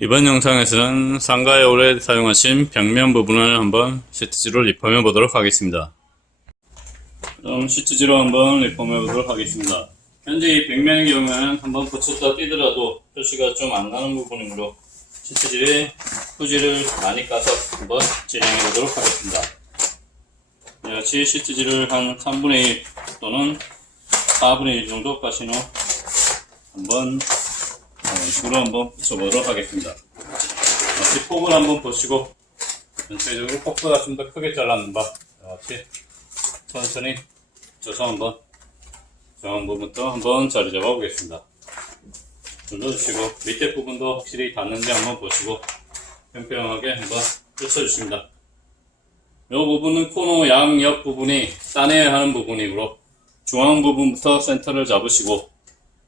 이번 영상에서는 상가에 오래 사용하신 벽면 부분을 한번 시트지로 리폼해 보도록 하겠습니다. 그럼 시트지로 한번 리폼해 보도록 하겠습니다. 현재 이 벽면의 경우에는 한번 붙였다 띄더라도 표시가 좀 안 나는 부분이므로 시트지에 후지를 많이 까서 한번 진행해 보도록 하겠습니다. 역시 시트지를 한 3분의 1 또는 4분의 1 정도 까신 후 한번 식으로 한번 붙여보도록 하겠습니다. 폭을 한번 보시고 전체적으로 폭보다 좀 더 크게 잘랐는 바 이렇게 천천히 붙여서 한번 정한 부분부터 한번 자리 잡아 보겠습니다. 눌러주시고 밑에 부분도 확실히 닿는지 한번 보시고 평평하게 한번 붙여주십니다. 이 부분은 코너 양옆 부분이 따내야 하는 부분이므로 중앙 부분부터 센터를 잡으시고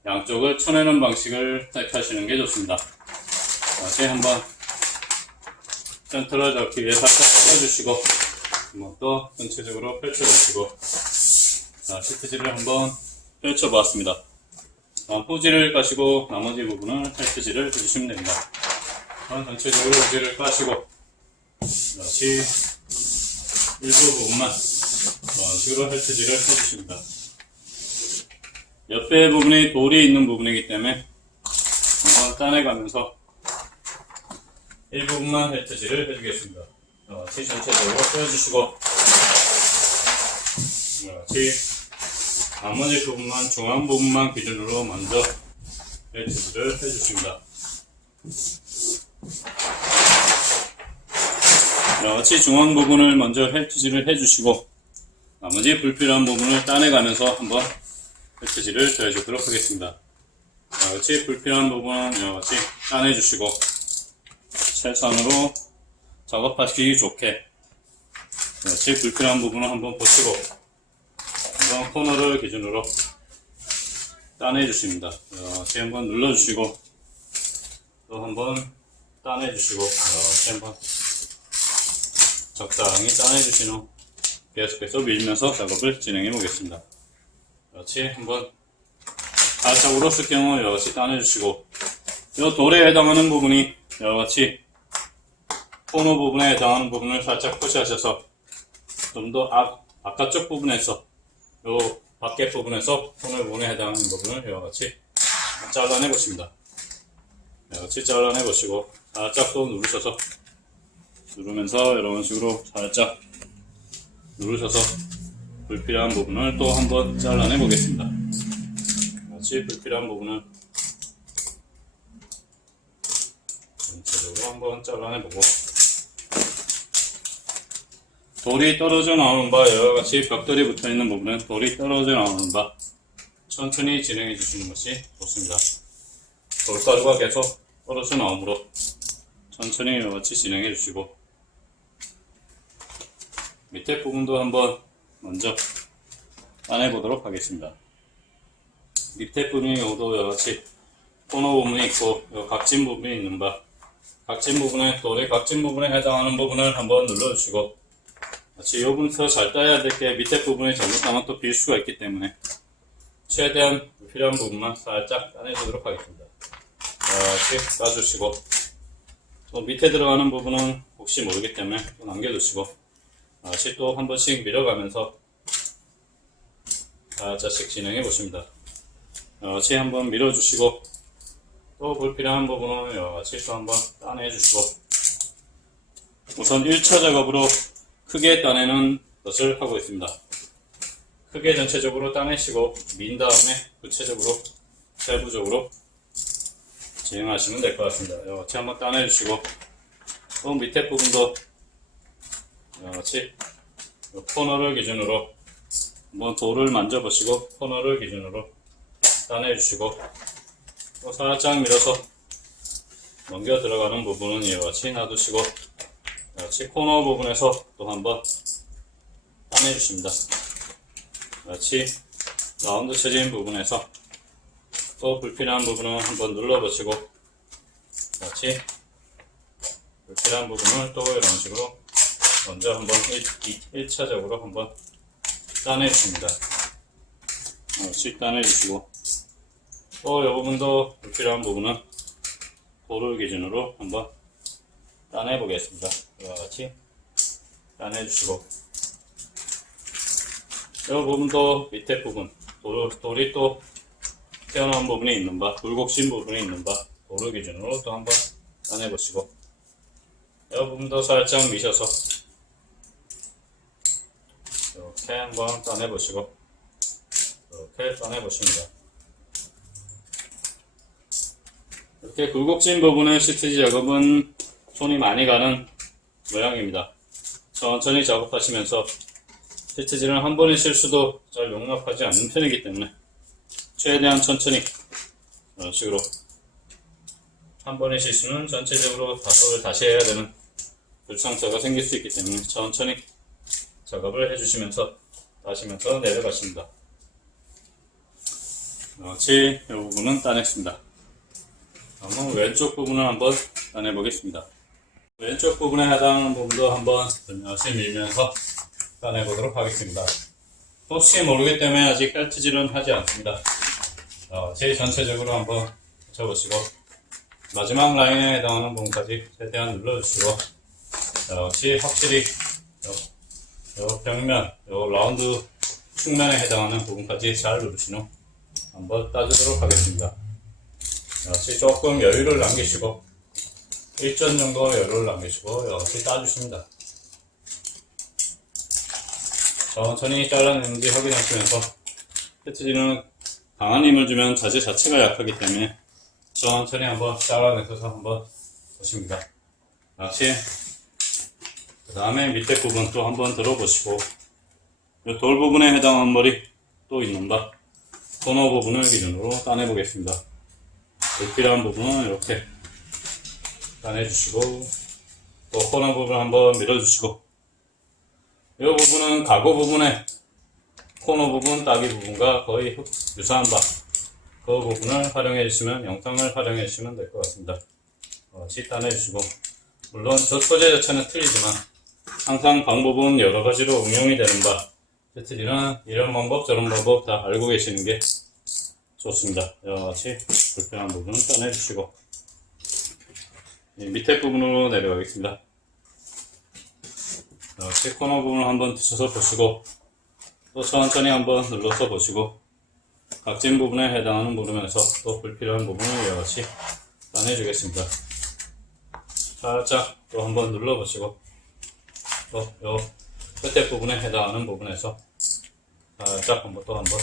양쪽을 쳐내는 방식을 택하시는 게 좋습니다. 다시 한번 센터를 잡기 위해 살짝 펴주시고 한번 또 전체적으로 펼쳐주시고 자, 시트지를 한번 펼쳐보았습니다. 후지를 까시고 나머지 부분은 헬트지를 해주시면 됩니다. 전체적으로 후지를 까시고 다시 일부 부분만 이런 식으로 헬트지를 해주십니다. 옆에 부분이 돌이 있는 부분이기 때문에 한번 따내가면서 일부분만 헬트지를 해주겠습니다. 같이 전체적으로 펴주시고 같이 나머지 부분만 중앙 부분만 기준으로 먼저 헬트지를 해주십니다. 같이 중앙 부분을 먼저 헬트지를 해주시고 나머지 불필요한 부분을 따내가면서 한번 헬트지를 더해주도록 하겠습니다. 자, 같이 불필요한 부분은 이같이 따내주시고 최선으로 작업하시기 좋게 같이 불필요한 부분을 한번 보시고 한번 코너를 기준으로 따내주십니다. 이렇게 한번 눌러주시고 또 한번 따내주시고 이렇게 한번 적당히 따내주신 후 계속해서 밀면서 작업을 진행해 보겠습니다. 그렇지 한번 살짝 울었을 경우 여러가지 따내주시고 이 돌에 해당하는 부분이 여러가지 코너 부분에 해당하는 부분을 살짝 푸시하셔서 좀더 바깥쪽 부분에서 요 밖에 부분에서 코너 부분에 해당하는 부분을 여러가지 잘라내 보십니다. 여러가지 잘라내 보시고 살짝 또 누르셔서 누르면서 이런 식으로 살짝 누르셔서 불필요한 부분을 또 한번 잘라내 보겠습니다. 같이 불필요한 부분을 전체적으로 한번 잘라내 보고 돌이 떨어져 나오는 바 여러가지 벽돌이 붙어 있는 부분은 돌이 떨어져 나오는 바 천천히 진행해 주시는 것이 좋습니다. 돌가루가 계속 떨어져 나오므로 천천히 여러가지 진행해 주시고 밑에 부분도 한번 먼저 따내보도록 하겠습니다. 밑에 부분이 요도 여러가지 코너 부분이 있고 요 각진 부분이 있는 바 각진 부분에 돌의 각진 부분에 해당하는 부분을 한번 눌러주시고 요 부분에서 잘 따야 될 게 밑에 부분이 잘못하면 또 빌 수가 있기 때문에 최대한 필요한 부분만 살짝 따내주도록 하겠습니다. 이렇게 따주시고 또 밑에 들어가는 부분은 혹시 모르기 때문에 또 남겨두시고 다시 또 한 번씩 밀어가면서 살짝씩 진행해 보십니다. 같이 한번 밀어주시고 또 불필요한 부분은 같이 또 한번 따내 주시고 우선 1차 작업으로 크게 따내는 것을 하고 있습니다. 크게 전체적으로 따내시고 민 다음에 구체적으로 세부적으로 진행하시면 될 것 같습니다. 같이 한번 따내 주시고 또 밑에 부분도 같이 코너를 기준으로 한번 돌을 만져보시고 코너를 기준으로 따내주시고 또 살짝 밀어서 넘겨 들어가는 부분은 이와 같이 놔두시고 같이 코너 부분에서 또 한번 따내주십니다. 같이 라운드 쳐진 부분에서 또 불필요한 부분은 한번 눌러보시고 같이 불필요한 부분을 또 이런 식으로 먼저 한번 1, 차적으로 한번 따내줍니다. 씩 따내주시고 또 이 부분도 불필요한 부분은 도를 기준으로 한번 따내 보겠습니다. 이와 같이 따내 주시고 이 부분도 밑에 부분 돌, 돌이 또 튀어나온 부분이 있는 바 굴곡신 부분이 있는 바 도를 기준으로 또 한번 따내 보시고 이 부분도 살짝 미셔서 이렇게 한번 따내 보시고 이렇게 따내 보십니다. 이렇게 굴곡진 부분의 시트지 작업은 손이 많이 가는 모양입니다. 천천히 작업하시면서 시트지는 한 번의 실수도 잘 용납하지 않는 편이기 때문에 최대한 천천히 이런 식으로 한 번의 실수는 전체적으로 작업을 다시 해야 되는 불상사가 생길 수 있기 때문에 천천히 작업을 해주시면서 하시면서 내려가십니다. 마치 이 부분은 따냈습니다. 다음은 왼쪽 부분을 한번 따내 보겠습니다. 왼쪽 부분에 해당하는 부분도 한번 슬며시 밀면서 따내 보도록 하겠습니다. 혹시 모르기 때문에 아직 깔트질은 하지 않습니다. 어, 제 전체적으로 한번 붙여보시고 마지막 라인에 해당하는 부분까지 최대한 눌러주시고 역시 확실히 요, 요 벽면, 요 라운드 측면에 해당하는 부분까지 잘 누르신 후 한번 따주도록 하겠습니다. 역시 조금 여유를 남기시고 일전 정도 여유를 남기시고 역시 따주십니다. 천천히 잘라내는지 확인하시면서 패트지는 강한 힘을 주면 자재 자체가 약하기 때문에 천천히 한번 잘라내셔서 한번 보십니다. 역시 그 다음에 밑에 부분 또 한번 들어보시고 이돌 부분에 해당하는 머리 또 있는 바 코너 부분을 기준으로 따내 보겠습니다. 불필요한 부분은 이렇게 따내 주시고 또 코너 부분 한번 밀어 주시고 이 부분은 가구 부분에 코너 부분, 따기 부분과 거의 유사한 바 그 부분을 활용해 주시면 영상을 활용해 주시면 될 것 같습니다. 어, 시 따내 주시고 물론 저 소재 자체는 틀리지만 항상 방법은 여러 가지로 응용이 되는 바 세트리는 이런 방법 저런 방법 다 알고 계시는 게 좋습니다. 이와 같이 불편한 부분은 따내주시고 이 밑에 부분으로 내려가겠습니다. 이렇게 코너 부분을 한번 뒤쳐서 보시고 또 천천히 한번 눌러서 보시고 각진 부분에 해당하는 부분에서 또 불필요한 부분을 이와 같이 따내주겠습니다. 살짝 또 한번 눌러보시고 또요 끝에 부분에 해당하는 부분에서 살짝 한번 또 한번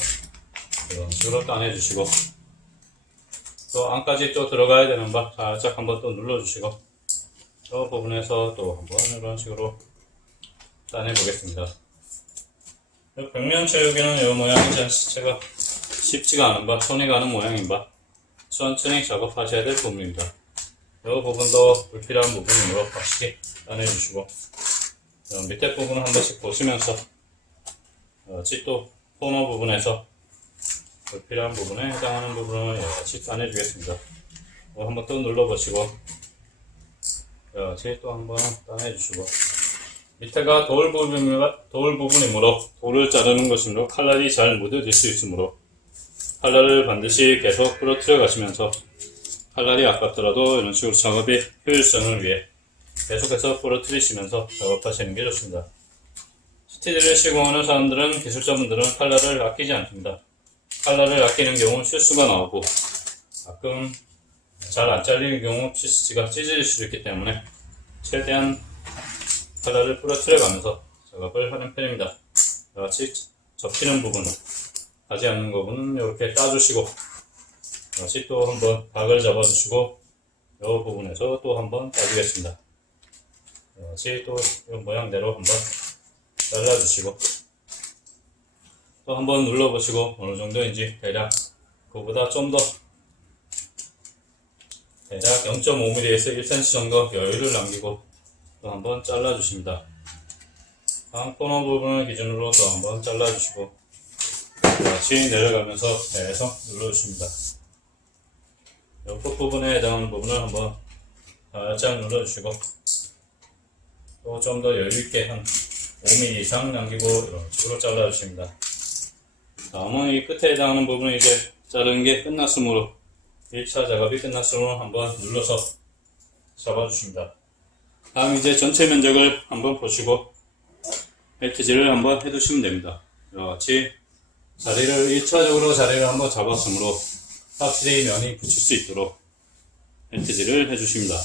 이런 식으로 따내주시고 또 안까지 또 들어가야 되는 바 살짝 한번 또 눌러주시고 저 부분에서 또 한번 이런 식으로 따내 보겠습니다. 벽면 채우기는 이 모양이 자체가 쉽지가 않은 바 손이 가는 모양인 바 천천히 작업하셔야 될 부분입니다. 이 부분도 불필요한 부분이므로 확실히 따내주시고 어, 밑에 부분을 한 번씩 보시면서 어, 또 코너 부분에서 불필요한 부분에 해당하는 부분을 따내주겠습니다. 어, 한번 또 눌러보시고 또 한번 따내 주시고 밑에가 돌 부분이므로, 돌 부분이므로 돌을 자르는 것이므로 칼날이 잘 묻어질 수 있으므로 칼날을 반드시 계속 부러뜨려 가시면서 칼날이 아깝더라도 이런 식으로 작업의 효율성을 위해 계속해서 부러뜨리시면서 작업하시는 게 좋습니다. 스티지를 시공하는 사람들은 기술자분들은 칼날을 아끼지 않습니다. 칼날을 아끼는 경우 실수가 나오고 가끔 잘 안 잘리는 경우 피스지가 찢어질 수 있기 때문에 최대한 칼날을 부러뜨려 가면서 작업을 하는 편입니다. 같이 접히는 부분, 하지 않는 부분은 이렇게 따주시고 같이 또 한번 각을 잡아주시고 이 부분에서 또 한번 따주겠습니다. 또이 모양대로 한번 잘라주시고 또 한번 눌러보시고 어느 정도인지 대략 그보다 좀 더 대략 0.5mm에서 1cm 정도 여유를 남기고 또 한번 잘라주십니다. 다음 코너 부분을 기준으로 또 한번 잘라주시고 같이 내려가면서 계속 눌러주십니다. 옆끝 부분에 해당하는 부분을 한번 살짝 눌러주시고 또 좀 더 여유있게 한 5mm 이상 남기고 이런 식으로 잘라주십니다. 다음은 이 끝에 해당하는 부분을 이제 자르는 게 끝났으므로 1차 작업이 끝났으므로 한번 눌러서 잡아주십니다. 다음 이제 전체 면적을 한번 보시고 벨트질을 한번 해두시면 됩니다. 이렇게 자리를 1차적으로 자리를 한번 잡았으므로 확실히 면이 붙일 수 있도록 벨트질을 해주십니다.